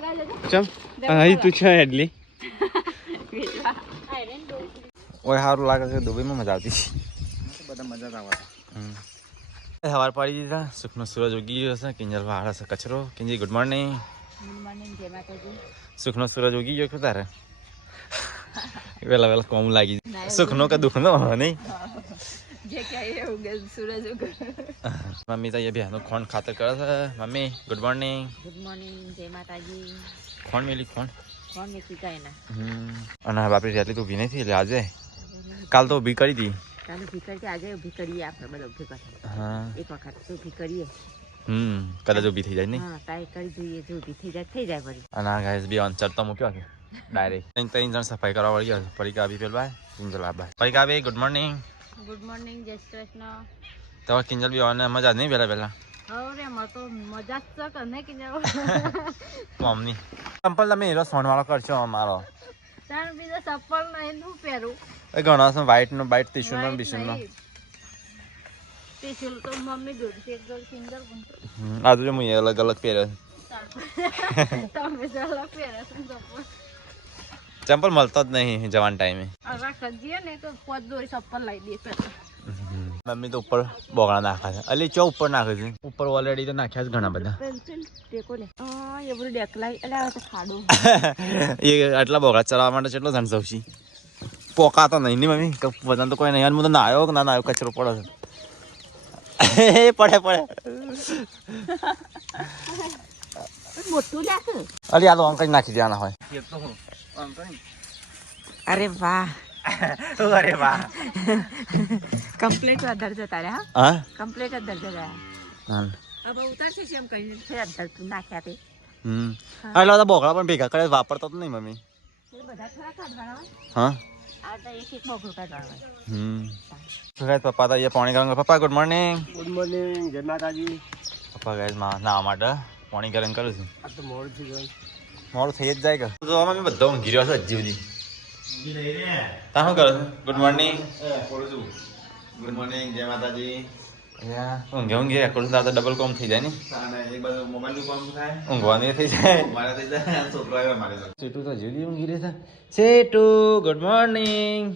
ચમ અહીં તું છે એટલી ઓય સારું લાગે છે દુબઈમાં મજા આવતી બધા મજા જ આવે સવાર પડી દીધા સુખનો સૂરજ ઉગી ગયો છે કિંજલ વાળા છે કચરો કિંજી ગુડ મોર્નિંગ સુખનો સૂરજ ઉગી ગયો કે તારે વેલા કોમ લાગી સુખનો કે દુઃખનો નહીં મમ્મી તો એ બહેનો ખોણ ખાતર કરે છે મમ્મી ગુડ મોર્નિંગ જય માતાજી ખોણ મેલી ખોણ મેથી કાંઈ ના અને બાપરી જેટલી તો ઊભી નથી એટલે આજે કાલ તો ઊભી કરી હતી ચાલો ઊભી કરજે આજે ઊભી કરીએ આપણે બધા ઊભી કરીએ હા એક વખત તો ઊભી કરીએ કદાચ ઊભી થઈ જાય નહીં હા ટ્રાય કરી જોઈએ જો ઊભી થઈ જાય ફરી અને આ ગાઈસ બી ઓન ચડતો મૂક્યો કે ડાયરેક્ટ ત્રણ જણ સફાઈ કરવા વળી ગયા પરીકા બી પેલ ભાઈ કિંજલ ભાઈ પરીકા બી ગુડ મોર્નિંગ જય શ્રી કૃષ્ણ તો કિંજલ બી ઓને મજા નહીં પહેલા હવે તો મજા જ છે ને કે મમ્મી ચંપલ તમે હીરો સોનવાળો કરશો મારો તાર બીજા ચપ્પલ નહીં હું પહેરું એ ઘણો છે વ્હાઈટ નો વ્હાઈટ ટીશર્ટ નો બીશર્ટ નો ટીશર્ટ તો મમ્મી દોડશે એક દોડ સિંગલ આજુ હું અલગ અલગ પહેર્યો તમે જલા પહેરે ચંપલ મળતો જ નહીં જવાન ટાઈમે હવે ખજીએ ને તો પોત દોરી ચપ્પલ લઈ દે પેલા મમ્મી તો ઉપર બોગડા નાખે છે અલી ચો ઉપર નાખે છે ઉપર ઓલરેડી તો નાખ્યા છે ઘણા બધા ટેકો લે એ બધું ડેકલાઈ એટલે આ તો ખાડો એ આટલા બોગડા ચલાવવા માટે કેટલો ધન સૌથી પોકાતો નહીં ને મમ્મી વજન તો કોઈ નહીં હું તો ના આવ્યો કે ના આવ્યો કચરો પડે છે પડે મોટું લાગે અલી આ તો અંકલ નાખી દેવાના હોય અરે વાહ અરે વાહ કમ્પ્લીટ અધર જતા રહ્યા હા કમ્પ્લીટ અધર જતા રહ્યા હા હવે ઉતારશે છે એમ કહીને છે અધર તું નાખ્યા તે એટલે બધા બોગડા પણ ભેગા કરે વાપરતો જ નહીં મમ્મી એ બધા થોડા કાઢવાના હા આ તો એક બોગડું કાઢવાનું પપ્પા તો અહીંયા પાણી ગરમ પપ્પા ગુડ મોર્નિંગ જય માતાજી પપ્પા ગાય નાવા માટે પાણી ગરમ કરું છું આ તો મોડું થઈ ગયું મોડું થઈ જ જાય કે તો મમ્મી બધો ઊંઘી રહ્યો છે હજી સુધી તા શું કરો છો ગુડ મોર્નિંગ ગુડ મોર્નિંગ જય માતાજી ઊંઘે કરું તો ડબલ કોમ થઈ જાય ને એક બાજુ મોબાઈલનું કોમ થાય ઊંઘવાની થઈ જાય મારે થઈ જાય છોકરો આવ્યો મારે સેટુ તો જલ્દી ઊંઘી રહે છે સેટુ ગુડ મોર્નિંગ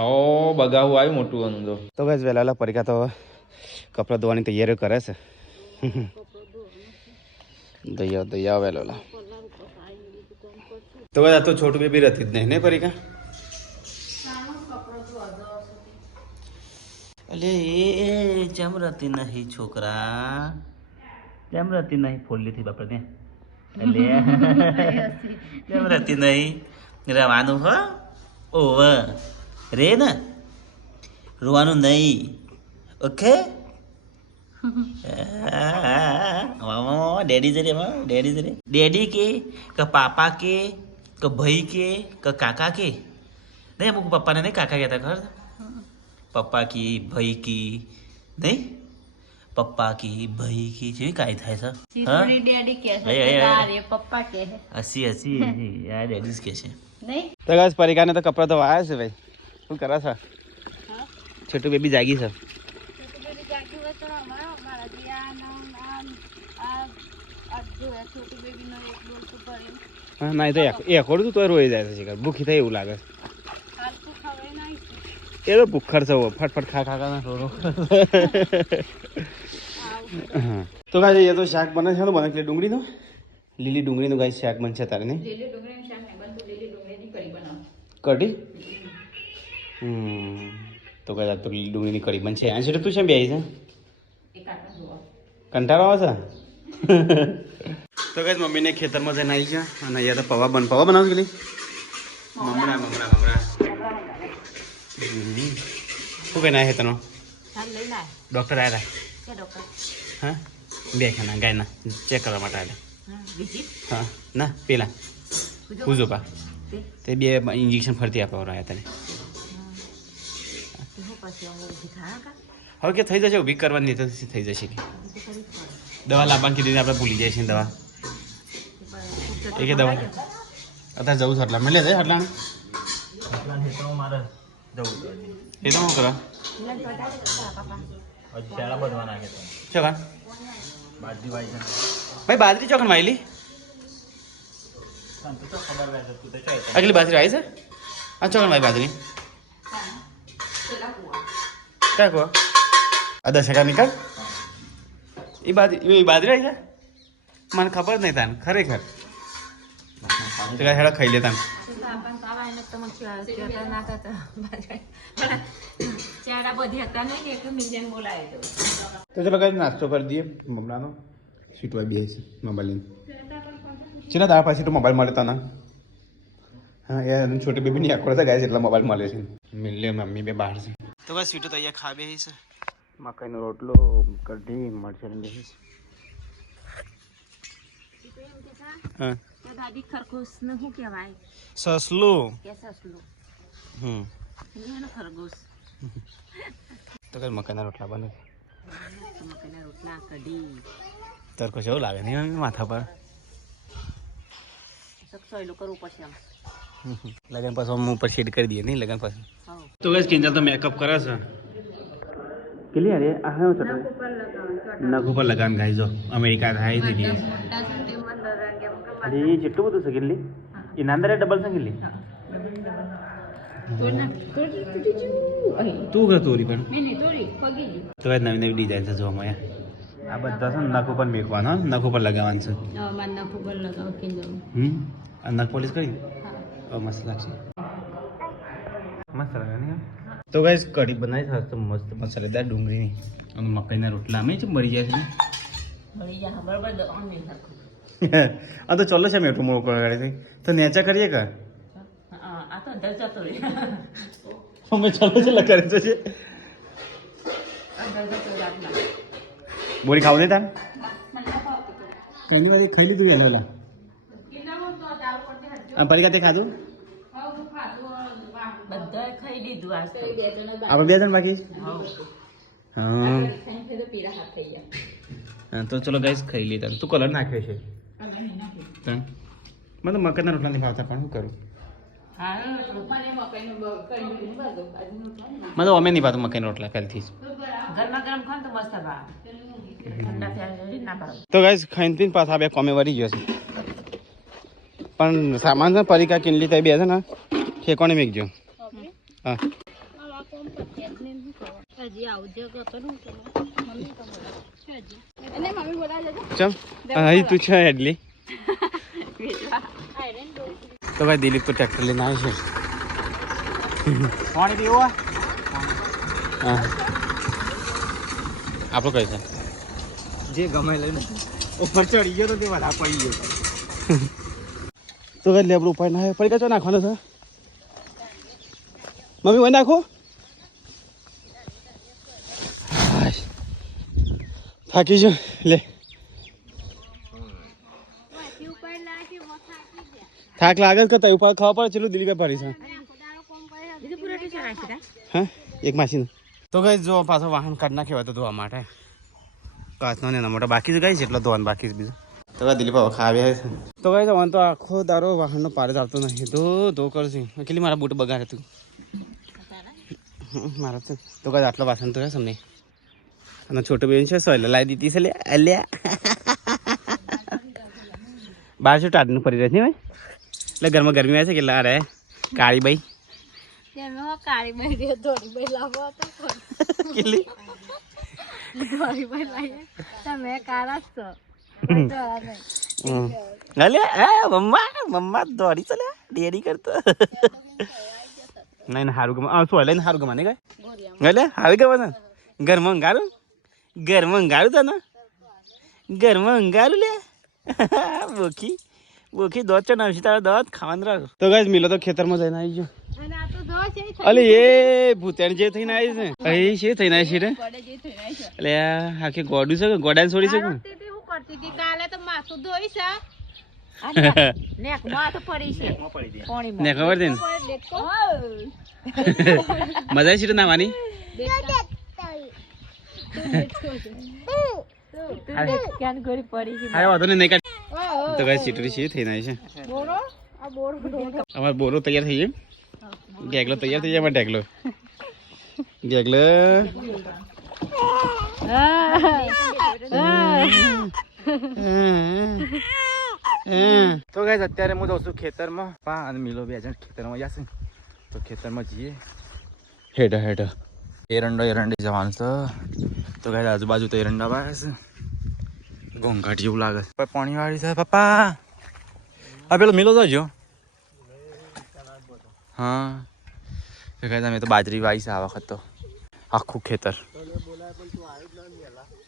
ઓ બગાવું આવ્યું મોટું અંદર તો બસ વહેલા પરીક્ષા તો કપડાં ધોવાની તૈયારી કરે છે દૈયા વહેલા તો બસ આ તો છોટું બેબી રહેતી જ નહીં ને પરીક્ષા અલે એ જેમ રહેતી નહીં છોકરા જેમ રહેતી નહીં ફોડલી થી બાપડે એટલે જેમ રહેતી નહીં રવાનું હો ઓવ રે ને રોવાનું નહીં ઓકે ડેડી જરે ડેડી કે પાપા કે ભાઈ કે કાકા કે નહીં અમુક પપ્પાને નહીં કાકા કહેતા ખબર પપ્પા કી ભાઈ કી નહીં પપ્પા કી ભાઈ કી જેવી કાંઈ થાય છે હસી આ ડેડી જ કે છે તો બસ પરીક્ષાને તો કપડાં તો આવ્યા છે ભાઈ શું કરે છે છોટું બેબી જાગી છે હા ના તો એકોડ તું તો રોઈ જાય છે ભૂખી થાય એવું લાગે એ તો ભૂખર છે ફટફટ ખા તો ગાય એ તો શાક બને છે બને એટલે ડુંગળી નો લીલી ડુંગળી નું ગાય શાક બનશે તારે ને કઢી તો ગાય તો લીલી ડુંગળીની કઢી બનશે આ છે તું છે બે છે કંટાળો આવે છે તો ગાય મમ્મીને ખેતરમાં જઈને આવી છે અને અહીંયા તો પૌવા બનાવશે કે મમરા શું કઈ ના ખેતરનો ડૉક્ટર આવ્યા હા બે ખાના ગાયના ચેક કરવા માટે આવ્યા હા ના પેલા ફૂઝોપા તે બે ઇન્જેક્શન ફરતી આપવા આવ્યા તને હવે કે થઈ જશે ઊભી કરવાની તો થઈ જશે કે દવા લાવવાની કીધી આપણે ભૂલી જાય છે દવા એ કે દવા અત્યારે જવું છે એટલા મળે જાય એટલા મારે એ તો શું કરવા શાળા બધવા નાખે શું કા ભાઈ બાજરી ચોકન વાયલી અગલી બાજરી આવી છે આ ચોકન ભાઈ બાજરી ક્યાં કહો આ 10 નીકળ એ બાજરી આવી છે મને ખબર જ નહીં તાન ખરેખર હેડા ખાઈ લે તાન તો ચલો કઈ નાસ્તો કરી દઈએ મમરાનો સીટવા બે છે મોબાઈલ લઈને ચેના દાળ પાછી તો મોબાઈલ મળે તને હા યાર છોટી બેબી ની આખો ગાય છે એટલે મોબાઈલ મળે છે મિલે મમ્મી બે બહાર છે તો બસ સીટો તૈયાર ખા બે છે મકાઈનો રોટલો કઢી મરચાં બે છે હા દાદી ખરગોશ ને શું કહેવાય સસલું કે સસલું એનો ખરગોશ તો કઈ મકાઈના રોટલા બને મકાઈના રોટલા કઢી તરકો જેવું લાગે નહીં માથા પર સોયલું કરવું પડશે આમ લગન પાછું હું ઉપર શેડ કરી દઈએ નહીં લગન પાછું હા તો ગઈ કિંજલ તો મેકઅપ કરે છે કેટલી અરે આ હા ચટણી નખ ઉપર લગાન ગાઈ જો અમેરિકા થાય દીધી અરે જેટલું બધું છે કેટલી એના અંદર ડબલ છે કેટલી તું કર તોરી પણ તો નવી નવી ડિઝાઇન છે જોવા મળ્યા આ બધા છે નખ ઉપર મેકવાનો નખ ઉપર લગાવવાનું છે આ નખ પોલીસ કરી મસ્ત લાગશે મસ્ત લાગે ને તો ગાઈસ કઢી બનાવી છે તો મસ્ત મસાલેદાર ડુંગળીની અને મકાઈના રોટલા અમે જ મરી જાય છે આ તો ચાલો છે મેઠું મોડું ગાડી તો નેચા કરીએ કા અમે ચાલો છે લગાડે છે બોરી ખાવ દે તાર ખાઈ લીધું એના પરીકા ખાધું બધા ખાઈ લીધું આજ તો આપણે 2 જણ બાકી હા તો ચલો ગાઈસ ખાઈ લીધા તું કલર નાખ્યો છે મને તો મકાઈના રોટલા નહીં ભાવતા પણ શું કરું મને તો અમે નહીં ભાવતું મકાઈના રોટલા પહેલથી ગરમા ગરમ ખાન તો મસ્ત ભાવે ઠંડા થયા ના ભાવે તો ગાઈસ ખાઈને પીને પાછા બે કોમે વળી ગયો છે પણ સામાન છે પરીકા કિનલી ત્યાં બે છે ને ઠેકોને મેકજો હા ચમ અહીં તું છે એટલી તો ભાઈ દિલીપ તો ટ્રેક્ટર લઈને આવે છે પાણી પીવો હા આપણું કઈ છે જે ગમે લઈને ઉપર ચડી ગયો તો તે બધા પડી ગયો તો કઈ લેબડું ઉપાય ના પડી ગયો નાખવાનો છે મમ્મી વહી નાખો થાકી જો લે થાક લાગે કે તઈ ઉપર ખાવા પડે ચલો દિલીપે ભરી છે હા એક માસી તો ગઈ જો પાછો વાહન કાઢ નાખ્યો તો ધોવા માટે કાચનો ને એના મોટા બાકી જ ગઈ છે એટલો ધોવાનું બાકી જ બીજું તો દિલીપ હવે ખાવ્યા છે તો ગઈ જવાનું તો આખો દારો વાહનનો પાર જ આવતો નથી ધો કરશે કેટલી મારા બૂટ બગાડે તું મારા તો કઈ આટલો વાસણ તો છે નહીં અને છોટું બેન છે સોયલા લાવી દીધી છે લે અલ્યા બહાર શું ટાટનું ફરી રહે છે ભાઈ એટલે ઘરમાં ગરમી આવે છે કેટલા અરે કાળી બાઈ કેટલી મમ્મા દોડી ચાલે ડેરી કરતો નહીં સારું ગમે શું લઈને સારું ગમે નહીં કઈ લે આવી ગયો ને ઘરમાં અંગારું તને ઘરમાં અંગારું લે બોખી બોખી દોત ચો નાવશી તારા દોત ખાવાનું રાખ તો ગાઈસ મિલો તો ખેતરમાં જઈને આવી ગયો અલે એ ભૂતેણ જે થઈને આવી છે અહીં છે થઈને આવી છે રે એટલે આખી ગોડું છે ગોડાને છોડી શકું ને ખબર દે મજા આવી છે નાવાની તો ગાઈસ ચીટરી છે થઈને આવી છે અમાર બોરો તૈયાર થઈ ગયો ગેગલો તૈયાર થઈ જાય અમાર ઢેગલો તો ગાઈસ અત્યારે હું જઉં છું ખેતરમાં પા અને મિલો બે જણ ખેતરમાં જશે તો ખેતરમાં જઈએ હેઠ એરંડી જવાનું છે તો ગાઈસ આજુબાજુ તો એરંડા વાળા છે ઘોંઘાટ જેવું લાગે છે પાણી વાળી છે પપ્પા આ પેલો મિલો જજો હા તો ગાઈસ અમે તો બાજરી વાવી છે આ વખત તો આખું ખેતર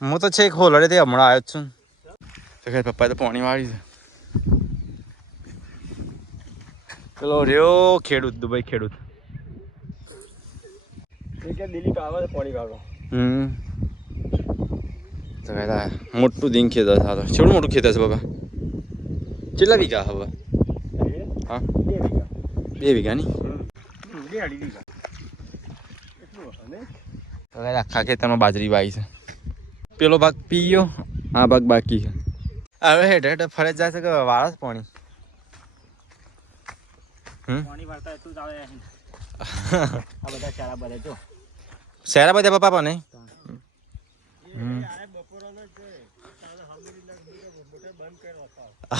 હું તો છેક હોલડે તે હમણાં આવ્યો જ છું તો ગાઈસ પપ્પાએ તો પાણી વાળી છે પેલો રહ્યો ખેડૂત દુબઈ ખેડૂત દિલીપ આવે પાણી વાળવા તો કહેતા મોટું દિન ખેતર થતો છેવડું મોટું ખેતર છે બાબા કેટલા વીઘા હવે હા 2 વીઘા ની 2.5 વીઘા તો આખા ખેતરમાં બાજરી વાવી છે પેલો ભાગ પી ગયો આ ભાગ બાકી છે હવે હેઠ ફરજ જાય છે કે વાળા પાણી પાણી વાળતા એટલું જ આવે આ બધા ચારા બધે જો શહેરા બધા પપ્પા પણ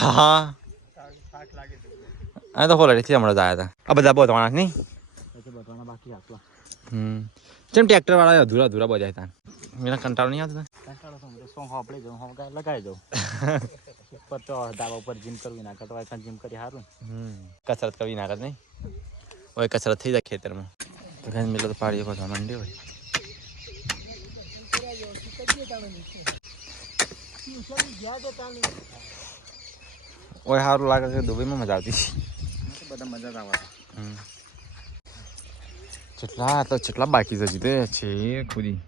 હા આ તો હોલડેથી હમણાં જ આવ્યા હતા આ બધા બોધવાના નહીં બધવાના બાકી આટલા જેમ ટ્રેક્ટર વાળા અધૂરા બધા હતા મેરા કંટાળો નહીં આવતો કંટાળો સોંગ આપણે જાઉં હું લગાવી દઉં ઉપર તો ધાબા ઉપર જીમ કરવી ના કરતા જીમ કરી સારું કસરત કરવી ના કર નહીં હોય કસરત થઈ જાય ખેતરમાં તો કઈ મિલો તો પાડીએ બધા માંડી હોય ઓય સારું લાગે છે દુબઈમાં મજા આવતી બધા મજા જ આવે જેટલા બાકી છે જીતે છે ખુદી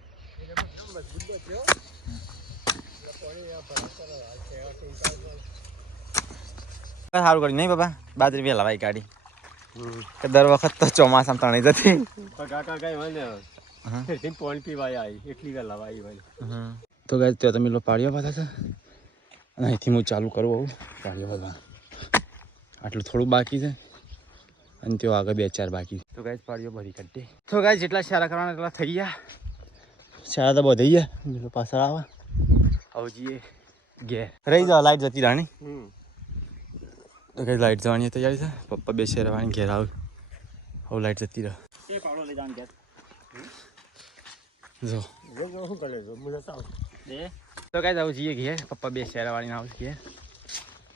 સારું કરી નહીં બાબા બાજરી વહેલા ભાઈ ગાડી કે દર વખત તો ચોમાસામાં તણાઈ જતી કાકા કઈ હોય ને પાણી પીવા આવી એટલી વેલા આવી હોય તો ગાય ત્યાં તમે લોકો પાડ્યો બધા છે અને અહીંથી હું ચાલુ કરું આવું પાડ્યો બધા આટલું થોડું બાકી છે અને તેઓ આગળ 2-4 બાકી તો ગાય પાડ્યો બધી કટ્ટી તો ગાય જેટલા સારા કરવાના એટલા થઈ ગયા સારા તો બધા ગયા પેલો પાછળ આવે આવું જઈએ ઘેર રહી જાવ લાઈટ જતી રાણી તો કઈ લાઈટ જવાની તૈયારી છે પપ્પા બે શેરવાની ઘેર આવ હવે લાઈટ જતી રહે જો શું કરે તો કઈ આવું જઈએ ઘેર પપ્પા બે શેરવાળીને આવું ઘેર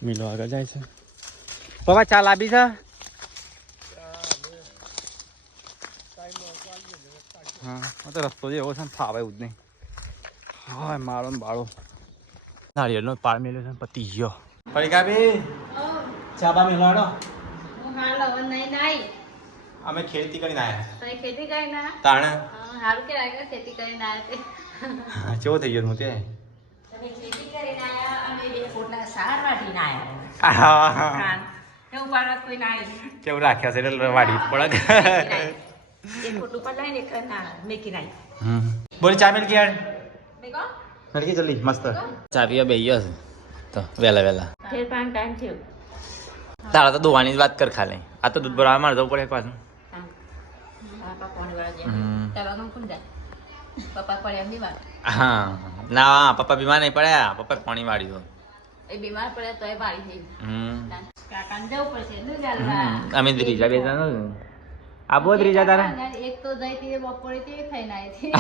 મિલો આગળ જાય છે પપ્પા ચા લાવી છે હા તો રસ્તો જે એવો છે ને ફાવે એવું જ નહીં હા માળો ને બાળો નાળિયેરનો પાળ મેલ્યો છે પતી ગયો પરીકાબી ચા બા મેળવાડો અમે ખેતી કરીને આવ્યા ખેતી કરીને તાણે સારું કેવાય ખેતી કરીને આવ્યા કેવો થઈ ગયો હું તે તમે ખેતી કરીને આવ્યા અને 2 ફૂટના સાર વાટીને આવ્યા એવું પાડવા કોઈ ના આવ્યું કેવું રાખ્યા છે એટલે વાડી પડે 1 ફૂટ ઉપર લઈને એક ના મેકી નાઈ બોલ ચા મેલ ગયા મેકો મેલ કે જલ્દી મસ્ત ચા પીવા બેહ્યો છે તો વેલા ફેર પાન ટાઈમ થયો તારા તો દોવાની જ વાત કર ખાલી આ તો દૂધ ભરાવા મારે જવું પડે પાછું પાપા કોણ વાળા જાય તારા ગામ કોણ જાય પપ્પા પડે એમની વાત હા ના પપ્પા બીમાર નહીં પડ્યા પપ્પા પાણી વાળી દો એ બીમાર પડે તો એ વાળી થઈ કાકાને જવું પડશે ને ચાલવા અમે ત્રીજા બે જણ આ બહુ ત્રીજા તારા એક તો જઈ હતી બપોરે તે થઈને આવી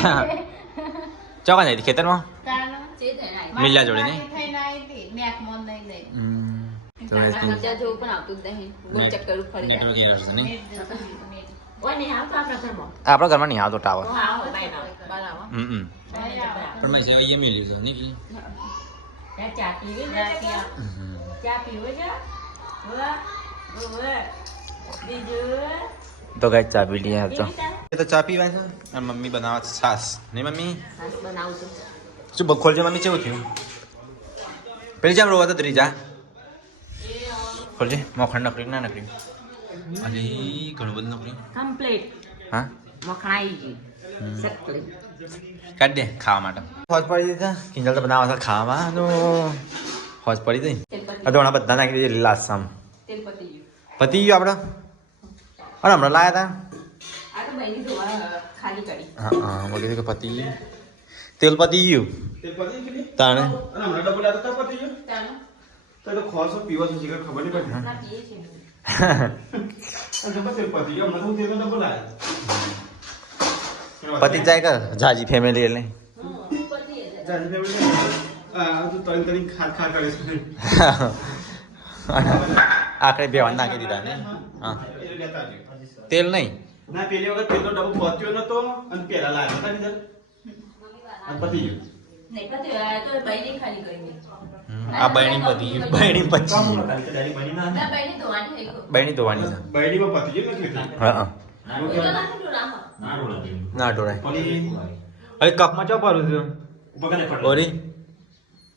ચોકા જઈ હતી ખેતરમાં તાનો જે થઈને આવી મિલ્લા જોડે નહીં થઈને આવી હતી મેક મોન નહીં લઈ તો કાકા જેવું પણ આવતું જ નહીં ગોળ ચક્કર ફરી જાય નેટવર્ક એરર છે નહીં ઓય નહીં આવતો આપણા ઘરમાં આપણા ઘરમાં નહીં આવતો ટાવર આવો બરાબર પણ મેં સેવા એ મિલ્યું છે નહીં ચા પીવી ચા પીવો છે બીજું તો ગાય ચા પી લઈએ તો તો ચા પીવા છે અને મમ્મી બનાવે છે છાસ નહીં મમ્મી બનાવું છું શું ખોલજો મમ્મી કેવું થયું પેલી જામ રોવા તો ત્રીજા ખોલજે મોખણ નકરી ના નકરી અરે ઘણું બધું નકરી કમ્પ્લીટ હા મખણાઈ ગઈ સકલી કાઢ દે ખાવા માટે હોજ પડી દીધા કિંજલ તો બનાવવા હતા ખાવાનું હોજ પડી દઈ અધોણા બધા નાખી દીધી લીલા આસામ તેલ પતી ગયું પતી ગયું આપણે અરે હમણાં લાયા હતા આ તો બની ધોવા ખાલી કરી હા હા બોલી કે પતી ગયું તેલ પતી ગયું તેલ પતી ગયું ને? તાણે અને હમણાં ડબલ લાતો તો પતી ગયું ચાલો. તો ખોસો પીવો છો જીગર ખબર નહીં પડતી ના પીએ છે. અને તો તેલ પતી ગયું હમણાં હું તેલ ડબલ આવ્યો પતિ જાય કર જાજી ફેમિલી એટલે હં, પતીએ છે. જાજી ફેમિલી આ તું તરી તરી ખા કરે છે આખરે બેવાન નાખી દીધા ને હા એ લેતા આવજો. તેલ નહીં ના પેલી વખત તેલનો ડબ્બો પહોંચ્યો નતો અને પેલા લાવ્યો હતા ને અને પતી ગયું નહીં પતી આ તો બૈરી ખાલી કરી દે. આ બહેણી પતી ગયું બહેણી પછી ના બૈરી ધોવાની થઈ ગયું. બહેણી ધોવાની છે બૈડીમાં પતી ગયું ને ખેતી હા હા હું તો નાખી દઉં રામા. ના ઢોળાય પડી અરે કપમાં ચો ભરું છું ઓરી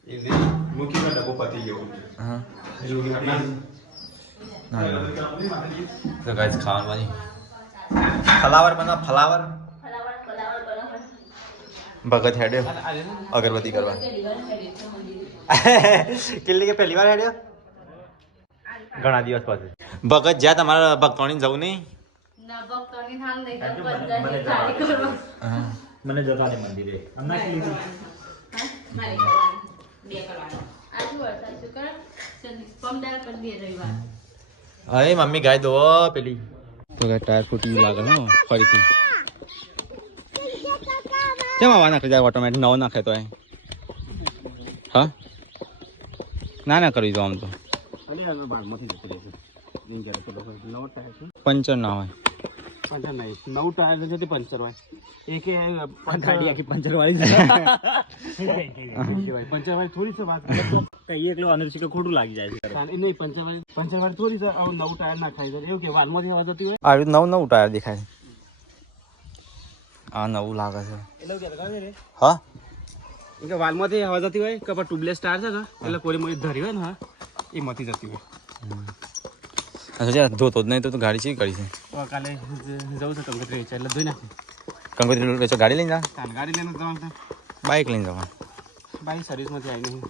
એને મૂકીનો ડબ્બો પતી ગયો હા એ લોકો ના તો ગાઈસ ખાવાનું ફલાવર બના ફલાવર ફલાવર ફલાવર બરાબર. ભગત હેડ્યો અગરબત્તી કરવા પેલી વાર કરી છે મંદિરે. કેટલી કે પહેલી વાર હેડ્યો ઘણા દિવસ પછી ભગત જ્યાં તમારા ભક્તોની જવું નહીં ના ભક્તોની હાલ નહીં તો બધાની ખાલી કરો. મને જતા નહીં મંદિરે આમ નાખી લીધું હા? મારે કરવાની. બે કરવાના. આજુ વરસાદ શુક્ર પમદાર કરી દે રવિવાર. અરે મમ્મી ગાય દો પેલી તો ટાયર ફૂટી લાગે હો ફરીથી કેમ આવા નાખી જાય ઓટોમેટિક નવો નાખે તો હા ના કરવી દો આમ તો પંચર ના હોય પંચર નહીં નવું ટાયર છે તે પંચર હોય એક ગાડી આખી પંચર વાળી પંચર વાળી થોડી છે વાત એકલો અનુષ્ઠિક ખોટું લાગી જાય છે નહીં પંચર વાળી થોડી છે આવું નવું ટાયર ના ખાઈ જાય એવું કે વાલમાંથી અવાજ આવતી હોય આવી નવું નવું ટાયર દેખાય આ નવું લાગે છે હા કે વાલમાંથી અવાજ આવતી હોય કે ટ્યુબલેસ ટાયર છે ને એટલે કોઈ મોરી ધરી હોય ને હા એ મથી જતી હોય ધોતો જ નહીં તો ગાડી ચી કરી છે તો કાલે જવું છે કંકોત્રી વેચવા એટલે ધોઈ નાખે કંકોત્રી વેચો ગાડી લઈને જા કાલ ગાડી લઈને જવાનું છે બાઇક લઈને જવા બાઈક સર્વિસમાંથી આવી નહીં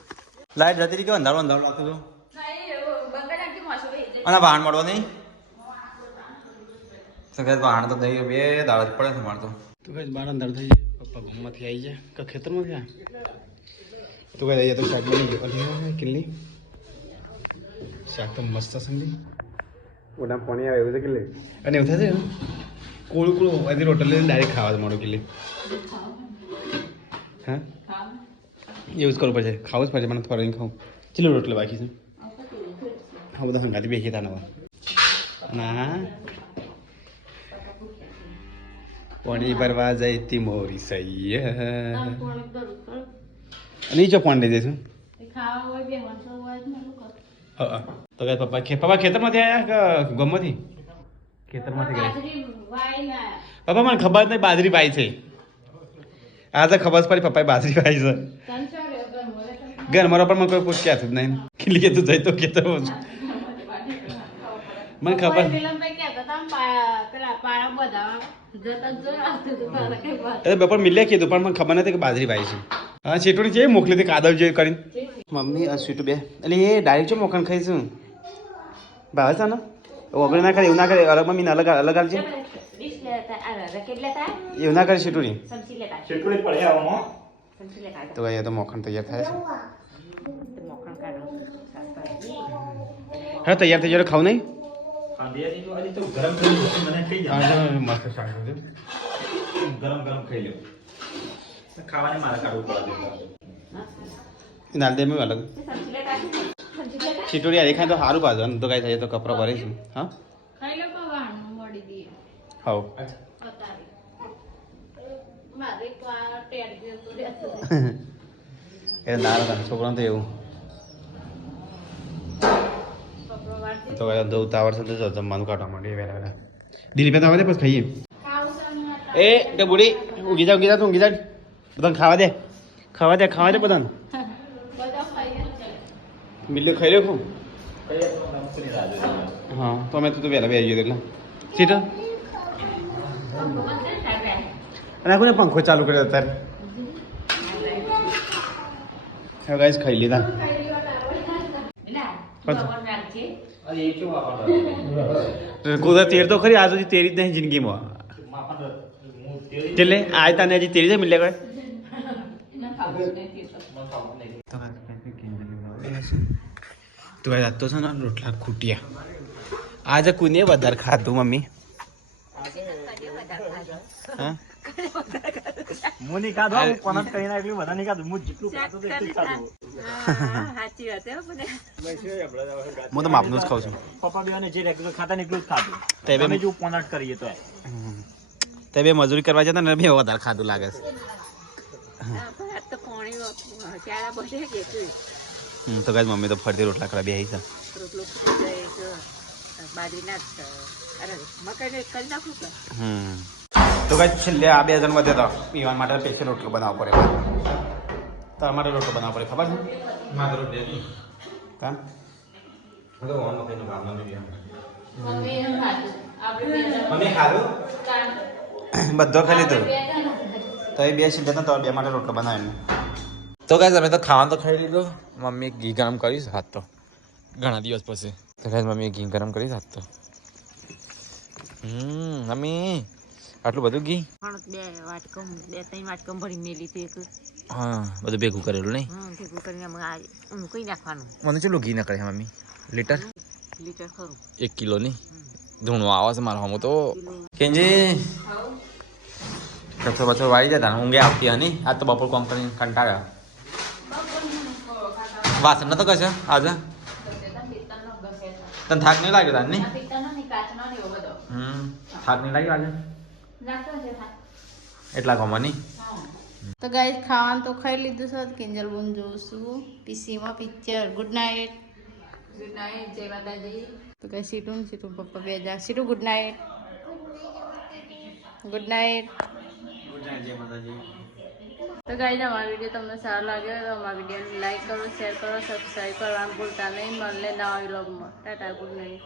લાઈટ જતી રહી કે અંધારું અંધારું લાગતું હતું નહીં, એવું બંધ રાખી મોસો ભાઈ. અને વાહન મળવો નહીં તો કે વાહન તો દઈ બે દાડા જ પડે છે મારે તો કઈ બાર અંધાર થઈ જાય પપ્પા ઘઉંમાંથી આવી જાય કે ખેતરમાંથી આ તો કઈ અહીંયા તો શાક બની ગયું અને કેટલી શાક તો મસ્ત સમજી ઓના પાણી આવે એવું છે કેટલી અને એવું થશે ને કોળું કોળું હજી રોટલ લઈને ડાયરેક્ટ ખાવા મળો કેટલી હા હા. એવું જ કરવું પડશે ખાવું જ પડશે મને ફરીને ખાવું ચલો રોટલો બાકી છે હા બધા સંગાતી બેસી હતા નવા ના પાણી ભરવા જઈતી મોરી સૈયા નીચે પાણી લઈ જઈશું ખાવા હોય બે વર્ષો હોય જ ને લોકો. હા તો કઈ પપ્પા ખેતરમાંથી આવ્યા કે ગમમાંથી ખેતરમાંથી ગયા બાજરી વાઈ ના પપ્પા મને ખબર જ નહીં બાજરી પાઈ છે આ તો ખબર જ પડી પપ્પાએ બાજરી પાઈ છે ત્રણસો ઘર મળે તો ઘર મારા પર મને કોઈ પૂછ્યા જ નહીં કેટલી કે તું જઈ તો ખેતર મને ખબર વિલંબભાઈ કહેતા હતા આમ પેલા પાળા બધા જતા જ જોયા આવતું હતું મારા કઈ વાત. અરે બપોર મિલ્યા કીધું પણ મને ખબર નથી કે બાજરી પાઈ છે હા ચેટોડી છે મોકલી હતી કાદવ જે કરીને મમ્મી આ સ્વીટ બે એટલે એ ડાયરેક્ટ જો મોકન ખાઈશું ભાવે છે ને વગર ના કરે એવું ના કરે અલગ મમ્મી અલગ અલગ આલજે ડીશ લેતા આ રકેટ લેતા એવું ના કરે ચેટોડી સમસી લેતા ચેટુડી પડે આવામાં સમસી લેતા તો કઈ તો મોખણ તૈયાર થાય છે તો મોકણ કાઢો સાસ્તા. હા તૈયાર થઈ જાય ખાવ નહીં ખાંડિયાની તો આજે તો ગરમ ગરમ રોટી મને ખાઈ જાવ મસ્ત શાક છે ગરમ ગરમ ખાઈ લો ખાવાને મારે કાઢવું પડે નાલ દે મેં અલગ સમસી લેતા સમસી લેતા ચીટોડી આ ખાય તો સારું પાછું તો કઈ થાય તો કપડા ભરીશું હા ખાઈ લો પવાણ મળી દઈએ હાવ અત્યારે મારે એક વાર ટેડ ગયો તો રહેતો એ નાર છોકરાને તો એવું કપડો વાળતી તો કઈ દઉં તાવર છે તો જમવાનું કાઢવા માંડીએ વહેલા વહેલા દિલીપે તો આવે દે પછી ખાઈએ ખાવું છે એ તે બુડી ઊંઘી જા તું ઊંઘી જા બધાને ખાવા દે બધાને બધા ખાઈએ છે. મિલ્લે ખાઈ રહ્યો ખૂબ હા તો અમે તો વહેલા બે આવી ગયો એટલે સીટ અને આખું પંખો ચાલુ કર્યો અત્યારે હવે ગાઈસ ખાઈ લીધા કુદર તેર તો ખરી આજ સુધી તેરી જ નહીં જિંદગીમાં એટલે આજ તને હજી તેરી છે મિલ્લે કઈ તો આજ તો છે ને રોટલા ખૂટ્યા આજે કોને વધારે ખાધું મમ્મી હા હું નહીં ખાધો હું કોણ જ કહી નાખ્યું બધા નહીં ખાધું હું જેટલું ખાતો એટલું જ ખાધું સાચી વાત હે મને હું તો માપનું જ ખાઉં છું પપ્પા બેવાને જે રેગ્યુલર ખાતા ને એટલું જ ખાધું તે બે અમે જો પોનાટ કરીએ તો તે બે મજૂરી કરવા જતા ને બે વધારે ખાધું લાગે છે આ તો પાણી ચારા બધે ગેતું તો કાંઈ મમ્મી તો ફરતી રોટલા કરવા બેસી છે રોટલો ફૂટી જાય છે બાજરી ના અરે મકાઈ કરી નાખું કે તો કાંઈ છેલ્લે આ 2 જણ વધે તો પીવા માટે સ્પેશિયલ રોટલો બનાવવો પડે તો અમારે રોટલો બનાવવો પડે ખબર છે મારે રોટલી નહીં કામ મમ્મી ખાધું બધો ખાઈ લીધું તો એ 2 સીધા તો 2 માટે રોટલો બનાવેલો તો ગાઈસ અમે તો ખાવાનું તો ખાઈ લીધું મમ્મી ઘી ગરમ કરીશ હાથ તો ઘણા દિવસ પછી તો ગાઈસ મમ્મી ઘી ગરમ કરીશ હાથ તો મમ્મી આટલું બધું ઘી પણ 2 વાટકમ 2-3 વાટકમ ભરી મેલી હતી એક હા બધું ભેગું કરેલું નહીં ભેગું કરીને ઊંઘી નાખવાનું મને ચેટલું ઘી નાખે મમ્મી લીટર ખરું 1 કિલો ની ધૂણવા આવે છે મારા હમું તો કેંજી કચો બચો વાળી જતા ઊંઘે આવતી હની આજ તો બપોર કોમ કરીને કંટાળ્યા વાસણ નતો કશે આજે તને થાક નહીં લાગ્યો તાર નહીં થાક નહીં લાગ્યો આજે એટલા ગમવા નહીં તો ગાઈસ ખાવાનું તો ખાઈ લીધું છે કિંજલ બોન જોશું પીસીમાં પિક્ચર ગુડ નાઇટ જય માતાજી તો ગાઈસ સીટું પપ્પા બે જા સીટું ગુડ નાઇટ ગુડ નાઇટ જય માતાજી તો ગાઈસ અમારો વિડીયો તમને સારો લાગ્યો તો અમારા વિડીયોને લાઈક કરો શેર કરો સબસ્ક્રાઈબ કરવાનું ભૂલતા નહીં મળે નવા વ્લોગમાં ટાટા ગુડ નાઇટ